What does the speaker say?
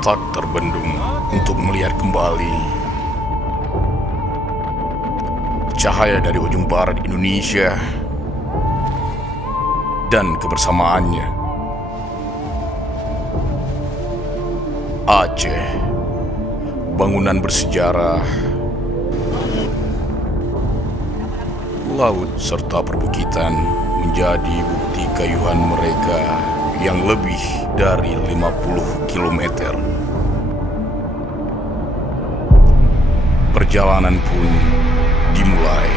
tak terbendung untuk melihat kembali cahaya dari ujung barat Indonesia dan kebersamaannya. Aceh, bangunan bersejarah, laut serta perbukitan menjadi bukti kayuhan mereka yang lebih dari 50 kilometer. Perjalanan pun dimulai.